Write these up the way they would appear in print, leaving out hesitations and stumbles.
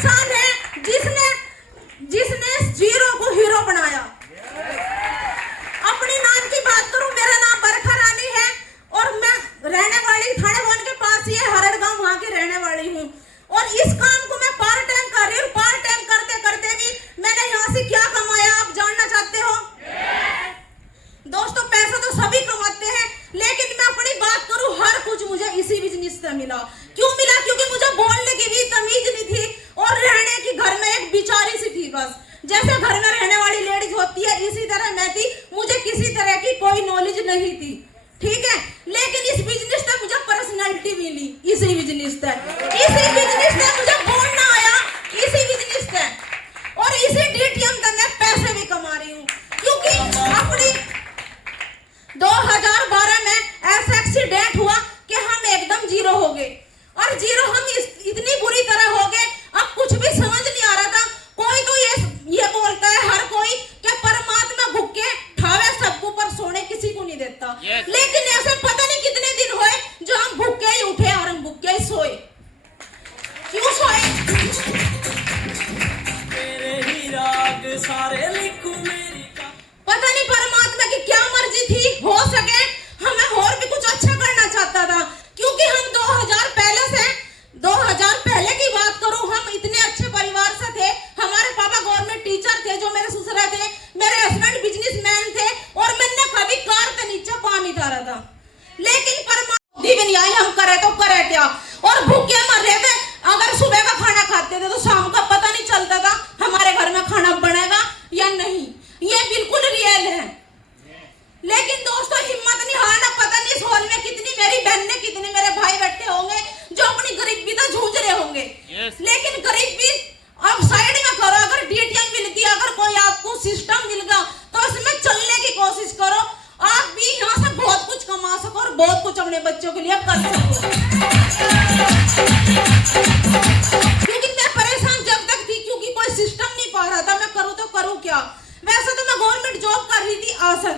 इंसान है जिसने जिसने जीरो को हीरो बनाया। अपनी नाम की बात करूं, मेरा नाम बरखा रानी है और मैं रहने वाली थाने वन के पास ही है, हरड़ गांव, वहां की रहने वाली हूं। और इस काम को मैं पार्ट टाइम कर रही हूँ। पार्ट टाइम करते करते भी मैंने यहाँ से क्या कमाया आप जानना चाहते हो? दोस्तों, पैसा तो सभी कमाते हैं, लेकिन मैं अपनी बात करूं, हर कुछ मुझे इसी बिजनेस से मिला। क्यों मिला? क्योंकि मुझे बोलने की भी तमीज नहीं थी और रहने की घर में एक बिचारी सी थी। बस जैसे घर में रहने वाली लेडीज होती है, इसी तरह मैं थी। मुझे किसी तरह की कोई नॉलेज नहीं थी, ठीक है। लेकिन इस बिजनेस से मुझे पर्सनालिटी मिली, इसी बिजनेस से मुझे बोलना आया, इसी बिजनेस से। और इसी डीटीएम से मैं पैसे भी कमा रही हूँ। क्योंकि अपनी 2012 में ऐसा एक्सीडेंट हुआ कि हम एकदम जीरो हो गए। और जीरो हम इतनी बुरी तरह हो गए, अब कुछ भी समझ नहीं आ रहा था। कोई तो ये बोलता है हर कोई कि परमात्मा भूखे ठावे सबको, पर सोने किसी को नहीं देता। लेकिन ऐसे पता नहीं कितने दिन हुए जो हम भूखे ही उठे और हम भूखे ही सोए। क्यों सोए? तेरे ही राग सारे लिखूं मेरी का। पता नहीं परमात्मा की क्या मर्जी थी। हो सके हमें और भी कुछ अच्छा करना चाहता था। क्योंकि हम 2000 पहले की बात करूं, हम इतने अच्छे परिवार से थे। हमारे पापा गवर्नमेंट टीचर थे, जो मेरे ससुरा थे। मेरे हस्बैंड बिजनेसमैन थे और मैंने कभी कार के नीचे पाँव नहीं डाला था। लेकिन परमात्मा भी नहीं आई, हम करे तो करे क्या। और भूखे मर रहे थे। अगर सुबह का खाना खाते थे तो शाम का पता नहीं चलता था हमारे घर में खाना बनेगा या नहीं। ये बिल्कुल रियल है। लेकिन दोस्तों, हिम्मत नहीं हारना। पता नहीं इस हॉल में कितनी मेरी बहनें, कितने मेरे भाई बैठे होंगे जो अपनी गरीबी से जूझ रहे होंगे। लेकिन गरीबी अब साइड में करो। अगर डीटीएम मिल गया, अगर कोई आपको सिस्टम मिल गया, तो इसमें चलने की कोशिश करो। आप भी यहाँ से बहुत कुछ कमा सको और बहुत कुछ अपने बच्चों के लिए कर सको। क्योंकि मैं परेशान जब तक थी, क्योंकि कोई सिस्टम नहीं पा रहा था। मैं करूँ तो करूँ क्या? वैसे तो मैं गवर्नमेंट जॉब कर रही थी, आशा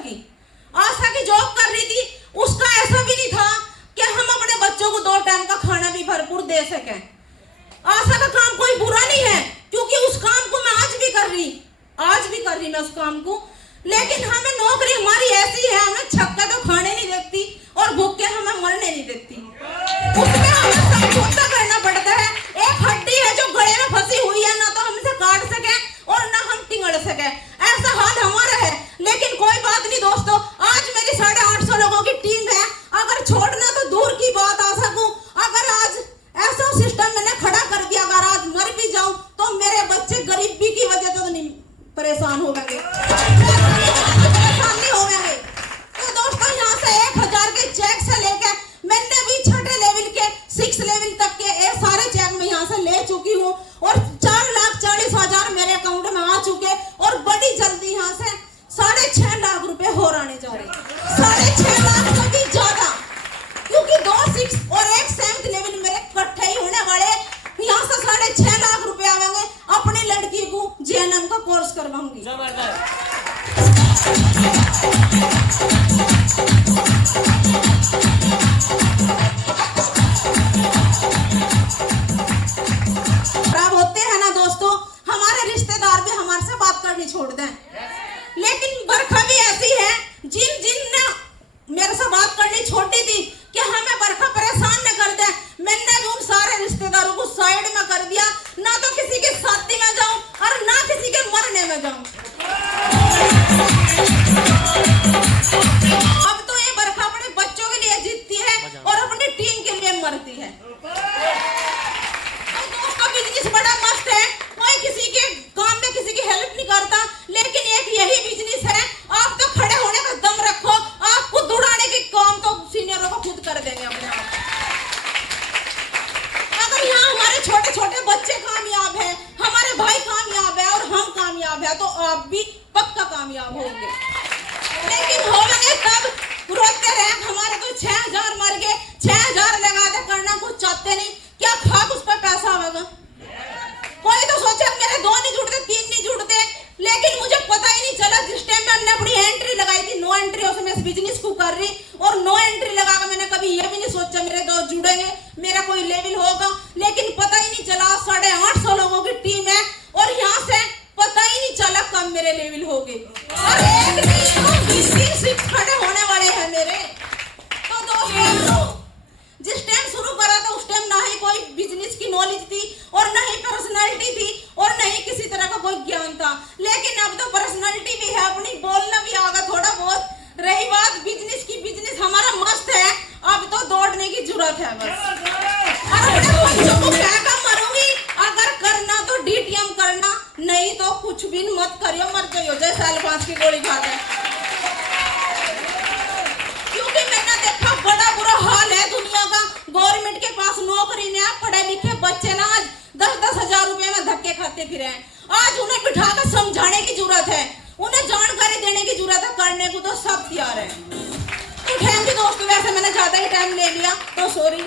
की जॉब कर रही थी। उसका ऐसा भी नहीं था कि हम अपने बच्चों को 2 टाइम का खाना भी भरपूर दे सकें। आशा का काम कोई बुरा नहीं है, क्योंकि उस काम को मैं आज भी कर रही मैं उस काम को। लेकिन हमें नौकरी हमारी ऐसी है, हमें छक्का तो खाने नहीं देती और भूखे हमें मरने नहीं देती। उसमें हमें समझौता करना पड़ता है। एक हड्डी है जो गले में फंसी हुई है, ना तो हम इसे काट सके और ना हम टिंगड़ सके। ऐसा हाल हमारा है। लेकिन कोई बात नहीं दोस्तों, आज मेरी 850 लोगों की टीम है। अगर छोड़ना तो दूर की बात, आ सकूं। अगर आज ऐसा सिस्टम मैंने खड़ा कर दिया, अगर आज मर भी जाऊं तो मेरे बच्चे गरीबी की वजह से तो नहीं परेशान हो गए, परेशान नहीं हो गए। तो दोस्तों, यहाँ से 1000 के चेक से लेकर मैंने भी 6 लेवल के 6 लेवल तक के ये सारे चेक मैं यहाँ से ले चुकी हूँ। और 4,40,000 मेरे अकाउंट में आ चुके। और बड़ी जल्दी यहाँ से 6.5 लाख रुपए और आने जा रहे। 6.5 लाख से भी ज्यादा, क्योंकि 2 6 और 1 7 लेवल मेरे इकट्ठे ही होने वाले। यहाँ से 6.5 लाख रुपए आवेंगे। अपनी लड़की को जेएनएम का कोर्स करवाऊंगी। खराब होते हैं ना दोस्तों, हमारे रिश्तेदार भी हमारे से बात करनी छोड़ दें। लेकिन बरखा भी ऐसी है, जिन ने मेरे से बात करनी छोड़ी थी कि हमें बरखा परेशान न कर दे, मैंने भी उन सारे रिश्तेदारों को साइड में कर दिया। ना तो किसी के शादी में जाऊं और ना किसी के मरने में जाऊं। अब तो पर्सनालिटी थी और नहीं किसी तरह का कोई ज्ञान था, लेकिन अब तो पर्सनालिटी भी है अपनी, बोलना भी आगा थोड़ा बहुत। रही बात बिजनेस की, बिजनेस हमारा मस्त है, अब तो दौड़ने की जरूरत है बस। और अपने बच्चों को कहकर मरूंगी, अगर करना तो डीटीएम करना, नहीं तो कुछ भी मत करियो, मर जाइयो जैसे अल्फांस की गोली खा गए। क्योंकि मैंने देखा बड़ा बुरा हाल है दुनिया का, गवर्नमेंट के पास नौकरी नहीं है, पढ़े लिखे बच्चे ना आज 10-10 हजार रुपए में धक्के खाते फिरे हैं। आज उन्हें बिठाकर समझाने की जरूरत है, उन्हें जानकारी देने की जरूरत है, करने को तो सब तैयार है। तो थैंक यू दोस्तों, वैसे मैंने ज्यादा ही टाइम ले लिया तो सॉरी।